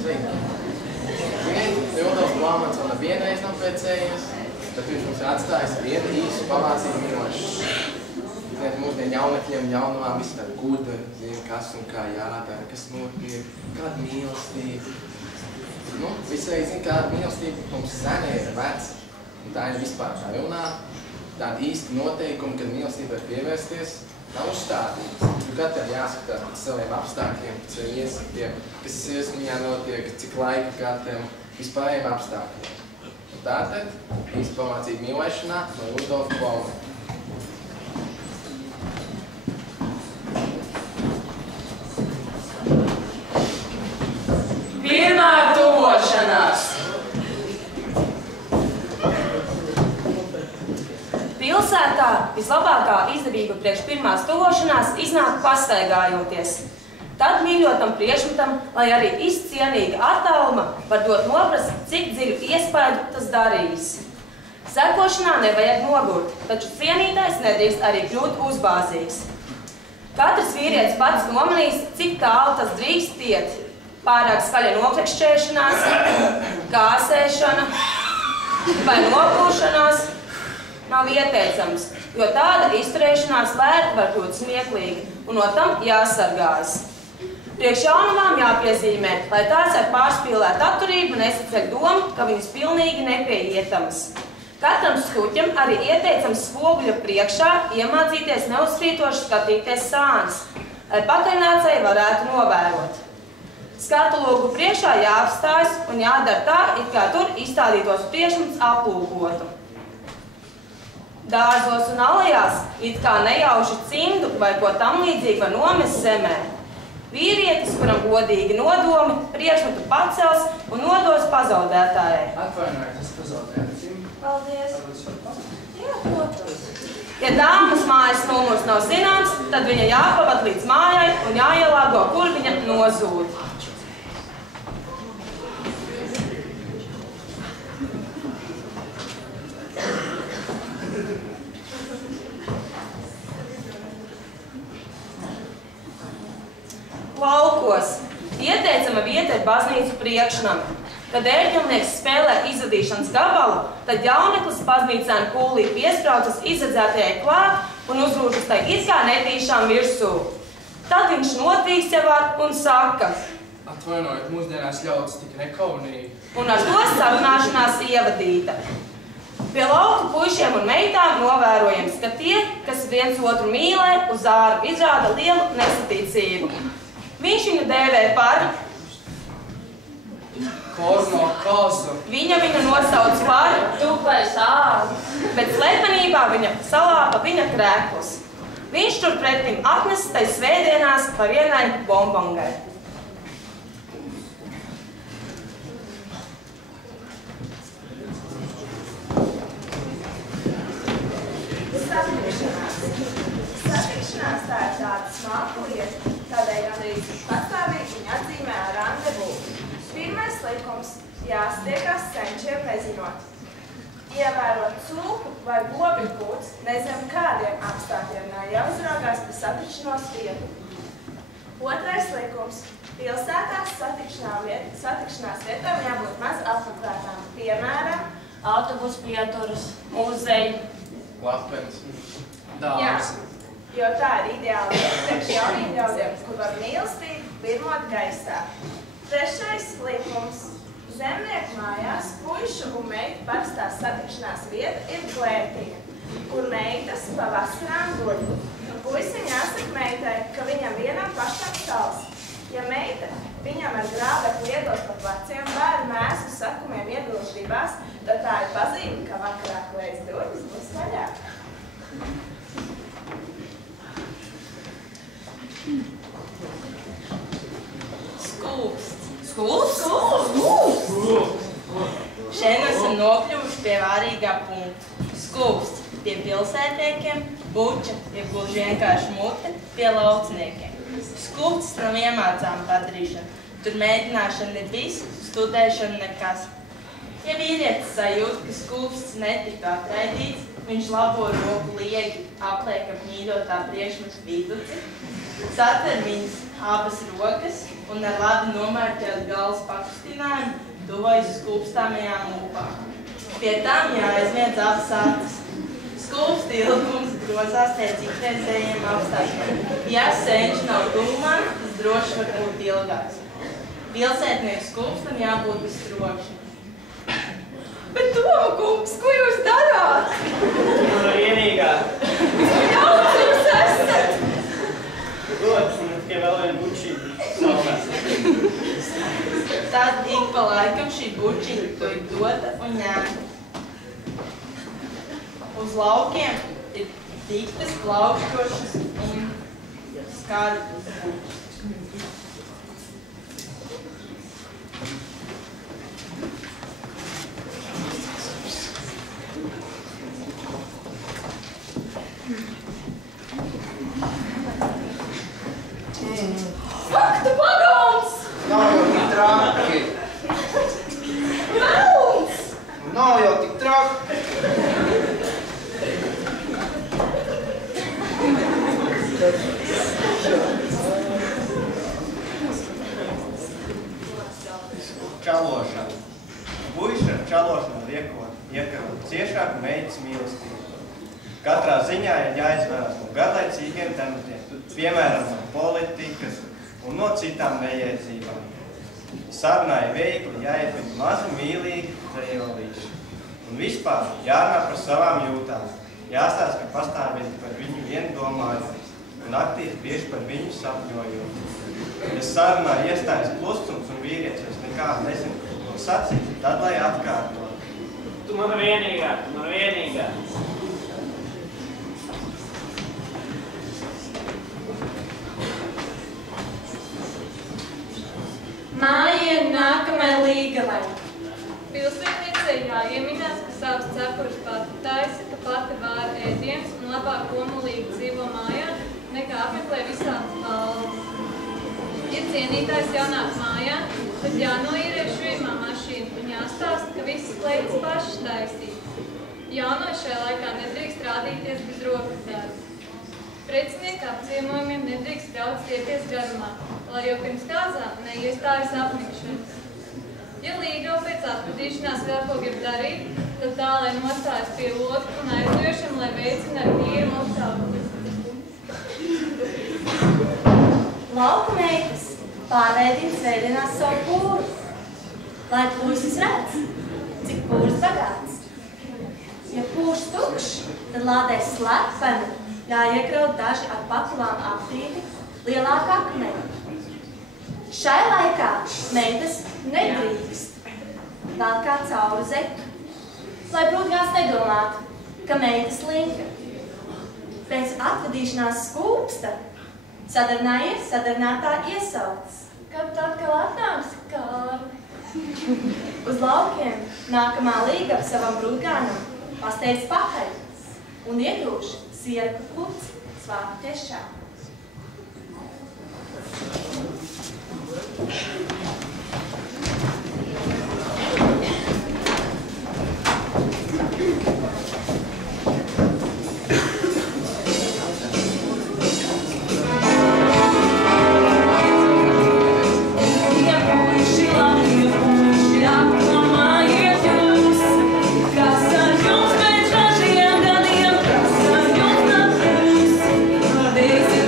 Sveiki! Rudolfs Blaumanis vēl nevienreiz nav precējies, bet viņš mums ir atstājis vienu īsu pamācību mīlošu. Mūsdien jaunekļiem jaunumā visi tādi gudri, zina, kas un kā jādara, kas notiek, kāda mīlestība. Visai zina, kāda mīlestība mums sena ir veca, un tā ir vispār tā runā. Tāda īsta noteikuma, kad mīlestība var pievērsties, nav uzstādīts. Katram jāskatās pēc saviem apstākļiem, pēc saviem ieskatiem, kas sirsniņā notiek, cik laika katram, vispārējiem apstākļiem. Un tātad īsta pamācība mīlēšanā no Rudolfa Blaumana. Pirmā tuvošanās. Pilsētā vislabākā izdevība priekš pirmās tuvošanās iznāk pastaigājoties. Tad mīļotam priekšmetam, lai arī izcienīga attāluma var dot noprast, cik dziļu iespaidu tas darījis. Sekošanā nevajag nogurt, taču cienītais nedrīkst arī kļūt uzbāzīgs. Katrs vīrietis pats nomanīs, cik tālu tas drīkst iet. Pārāk skaļa nokrekšķēšanās, kāsēšana vai nopūšanās nav ieteicams, jo tāda izturēšanās lēti var kļūt smieklīga, un no tam jāsargājas. Priekš jaunumām jāpiezīmē, lai tās ar pārspīlētu atturību nesaceļ domu, ka viņas pilnīgi nepieietamas. Katram skuķam arī ieteicams spoguļa priekšā iemācīties neuzkrītoši skatīties sānis, lai pakaļnācēji varētu novērot. Skatu logu priekšā jāapstājas un jādara tā, it kā tur izstādītos priekšmets aplūkotu. Dārzos un alejās it kā nejauši cimdu vai ko tam līdzīgi var nomest zemē. Vīrietis, kuram godīgi nodomi, priekšmetu pacels un nodos pazaudētājai. Atvainojiet, es pazaudēju cimdu. Paldies. Jā, protams. Ja dāmas mājas numurs nav zināms, tad viņa jāpavad līdz mājai un jāielāgo, kur viņa nozūd. Laukos. Ieteicama vieta ir baznīcu priekšnami. Kad ērģelnieks spēlē izvadīšanas gabalu, tad jauneklis baznīcēm kūlī piespraucas izredzētajai klāt un uzrūžas tai it kā netīšām virsū. Tad viņš notrīkst jau un saka: Atvainojiet, mūsdienās ļauts tik nekaunīgi. Un ar to sarunāšanās ievadīta. Pie lauku puišiem un meitām novērojams, ka tie, kas viens otru mīlē, uz āru izrāda lielu nesaticību. Viņš viņu dēvē par Korno kazu. Viņa nosauc par Tupais āru. Bet slepenībā viņa salāpa viņa krēklus. Viņš tur pretim atnes tai svētdienās pa vienai bombongai. Satikšanās tā ir tāda smalka lieta, tādēļ gandrīz pastāvīgi viņa atzīmē ar randevu. Pirmais likums – jāstiekas senčiem nezinot. Ievērot cūku vai bobļu kūts, nezem kādiem apstākļiem nav jāuzraugās pa satikšanos vietu. Otrais likums – pilsētās satikšanās vietām jābūt maz apmeklētām, piemēram, Autobusu pieturas, muzeji. Lapens. Dārs. jo tā ir ideāla vieta priekš jauniem ļaudiem, kur var mīlestību pirmot gaisā. Trešais likums. Zemnieku mājās puišu un meitu parastā satikšanās vieta ir klētiņa, kur meitas pavasarām guļ. Puisim jāsaka meitai, ka viņam vienam pašam stals. Ja meita viņam ar grābekli lietos pa pleciem, bērnu mēsu sakumiem iebilž ribās, tad tā ir pazīme, ka vakarā klējas durvis būs vaļā. Skūpsts. Skūpsts? Šeit esam nokļuvuši pie vārīgā punkta. Skūpsts pie pilsētniekiem, buča, ja gluži vienkārši mute, pie lauciniekiem. Skūpsts nav iemācām padarīšana. Tur mēģināšana ir viss, studēšana nekas. Ja vīrietis sajūt, ka skūpsts netiktu atraidīts, viņš labo roku liegi apliek ap mīļotā priekšmetu viduci, satver viņas abas rokas un ar labi nomērķēt galvas pakustinājumu tuvojas skūpstāmajām lūpām. Pie tam jāaizmiedz abas acis. Skūpsta ilgums grozās pēc ikreizējiem apstākļiem. Ja senčs nav tuvumā, tas droši var būt ilgāks. Pilsētnieku skūpstam jābūt bez trokšņa. Bet Toma kungs, ko jūs darāt? Mana vienīgā. Jauns jūs esat! Dots, un tikai vēl vien bučīti saulē. Tad ik pa laikam šī bučiņa tiek dota un ņemta. Uz laukiem ir diktas, plaukšķošas un skaļas bučas. Ak, tu pagauns! Nav jau tik traki. Melns! Nav jau tik traki. Čalošana. Puiša ar čalošanu iekarot ciešāku meitas mīlestību. Katrā ziņā ir jāizvērās no garlaicīgiem tematiem, piemēram, no politikas un no citām nejēdzībām. Sarunai veikli jāiet viņu mazi mīlīgi dzejolīši. Un vispār jārunā par savām jūtām. Jāstāsta, ka pastāvīgi par viņu vienu domājot un aktīvi bieži par viņu sapņojot. Ja sarunā iestājas klusums un vīrietis, es nekā nezinu, ko sacīt, tad lai atkārtot. Tu mana vienīgā, tu mana vienīgā. Mājiet nākamai līgalai. Pilsētniecei jāieminās, ka savas cepures pati taisa, ka pati vāra ēdienas un labāk komulīgi dzīvo mājā, nekā apmeklē visādas balvas. Ja cienītājs jaunāk mājā, tad jānoīrē švīmā mašīna un jāstāsta, ka visas kleitas pašas taisīt. Jauno šajā laikā nedrīkst rādīties bez rokas darba. Precinieku apciemojumiem nedrīkst ļaut stieties garumā, lai jau pirms kāzām neiestājas apnikšanas. Ja līgava pēc atpazīšanās vēl ko grib darīt, tad tā, lai nostājas pie otru un aizdošam, lai veicina ar tīru apstākļus. Lauku meitas pārveidina svētdienās savu pūru, lai puisis redz, cik pūrs bagāts. Ja pūrs tukšs, tad lādē slepeni jāiekraut daži ar paklām aptīti lielāka akmeni. Šai laikā meitas nedrīkst vēl kā cauri zetu, lai brūdgās nedomātu, ka meitas linka. Pēc atvadīšanās skūpsta sadarinājies, sadarinātā iesaucas. Kad tu atkal atnāksi, Kārli? Uz laukiem nākamā līgava savam brūdgānam pasteidz pakaļ un iedūš sierku puci svāku ķešā. This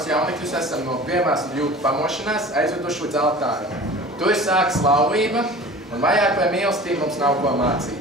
jaunos jaunekļus esam no pirmās ļūtu pamošanās aizveduši līdz altāram. Tur sākas laulība, un vairāk vai mīlestība mums nav ko mācīt.